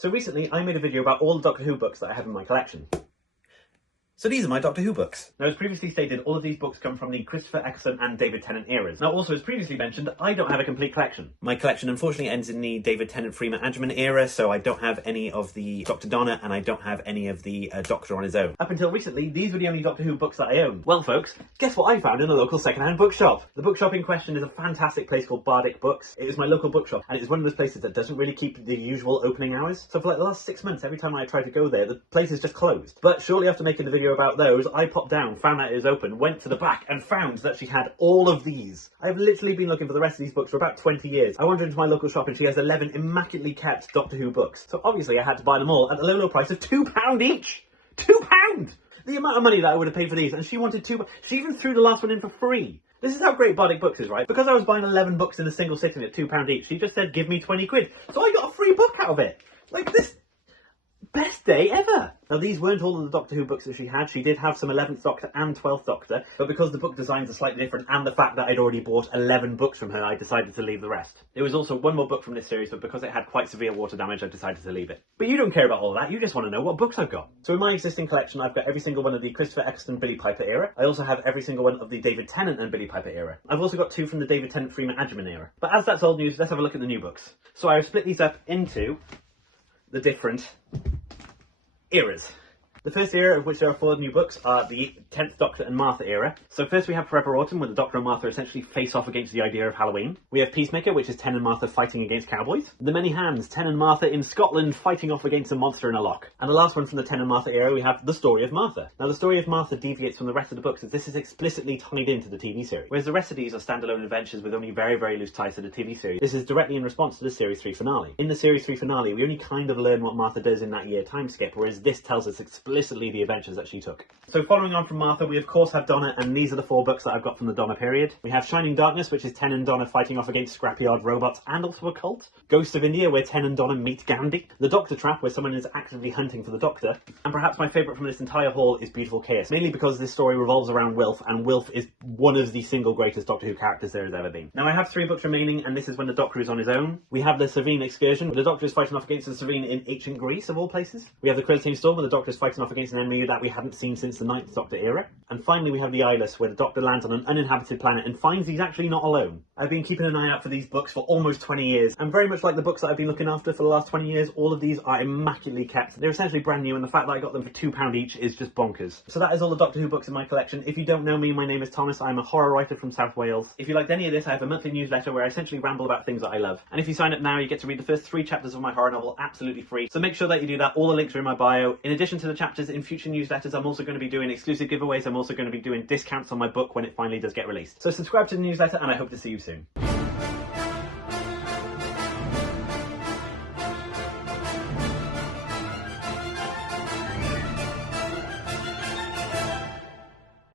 So recently I made a video about all the Doctor Who books that I have in my collection. So these are my Doctor Who books. Now, as previously stated, all of these books come from the Christopher Eccleston and David Tennant eras. Now, also, as previously mentioned, I don't have a complete collection. My collection unfortunately ends in the David Tennant Freema Agyeman era, so I don't have any of the Dr. Donna, and I don't have any of the Doctor on his own. Up until recently, these were the only Doctor Who books that I owned. Well, folks, guess what I found in a local second-hand bookshop? The bookshop in question is a fantastic place called Bardic Books. It is my local bookshop, and it is one of those places that doesn't really keep the usual opening hours. So for like the last 6 months, every time I try to go there, the place is just closed. But shortly after making the video about those, I popped down, found out it was open, went to the back and found that she had all of these. I've literally been looking for the rest of these books for about 20 years. I wandered into my local shop and she has 11 immaculately kept Doctor Who books. So obviously I had to buy them all at the low price of £2 each. £2! The amount of money that I would have paid for these, and she wanted £2. She even threw the last one in for free. This is how great Bardic Books is, right? Because I was buying 11 books in a single sitting at £2 each, she just said, give me 20 quid. So I got a free book out of it. Like this. Best day ever! Now, these weren't all of the Doctor Who books that she had. She did have some 11th Doctor and 12th Doctor, but because the book designs are slightly different and the fact that I'd already bought 11 books from her, I decided to leave the rest. There was also one more book from this series, but because it had quite severe water damage, I decided to leave it. But you don't care about all that, you just want to know what books I've got. So in my existing collection, I've got every single one of the Christopher Eccleston Billie Piper era. I also have every single one of the David Tennant and Billie Piper era. I've also got 2 from the David Tennant Freema Agyeman era. But as that's old news, let's have a look at the new books. So I've split these up into the different eras. The first era, of which there are 4 new books, are the 10th Doctor and Martha era. So first we have Forever Autumn, where the Doctor and Martha essentially face off against the idea of Halloween. We have Peacemaker, which is Ten and Martha fighting against cowboys. The Many Hands, Ten and Martha in Scotland fighting off against a monster in a lock. And the last one from the Ten and Martha era, we have The Story of Martha. Now the Story of Martha deviates from the rest of the books as this is explicitly tied into the TV series. Whereas the rest of these are standalone adventures with only very, very loose ties to the TV series. This is directly in response to the Series 3 finale. In the Series 3 finale, we only kind of learn what Martha does in that year time skip, whereas this tells us explicitly the adventures that she took. So following on from Martha, we of course have Donna, and these are the 4 books that I've got from the Donna period. We have Shining Darkness, which is Ten and Donna fighting off against scrapyard robots and also a cult. Ghosts of India, where Ten and Donna meet Gandhi. The Doctor Trap, where someone is actively hunting for the Doctor. And perhaps my favourite from this entire haul is Beautiful Chaos, mainly because this story revolves around Wilf, and Wilf is one of the single greatest Doctor Who characters there has ever been. Now I have 3 books remaining, and this is when the Doctor is on his own. We have the Savine Excursion, where the Doctor is fighting off against the Savine in ancient Greece, of all places. We have the Krillin Storm, where the Doctor is fighting off against an enemy that we hadn't seen since the 9th Doctor era. And finally we have the Eyeless, where the Doctor lands on an uninhabited planet and finds he's actually not alone. I've been keeping an eye out for these books for almost 20 years, and very much like the books that I've been looking after for the last 20 years, all of these are immaculately kept. They're essentially brand new, and the fact that I got them for £2 each is just bonkers. So that is all the Doctor Who books in my collection. If you don't know me, my name is Thomas. I'm a horror writer from South Wales. If you liked any of this, I have a monthly newsletter where I essentially ramble about things that I love. And if you sign up now, you get to read the first 3 chapters of my horror novel absolutely free. So make sure that you do that. All the links are in my bio. In addition to the chapters in future newsletters, I'm also going to be doing exclusive giveaways. I'm also going to be doing discounts on my book when it finally does get released. So subscribe to the newsletter, and I hope to see you soon.